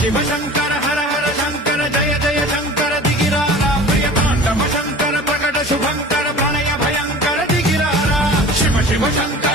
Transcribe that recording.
शिव शंकर हर हर शंकर जय जय शंकर दिगिरारा प्रिय तांडव शंकर प्रकट शुभंकर प्रणय भयंकर दिगिरारा शिव शिव शंकर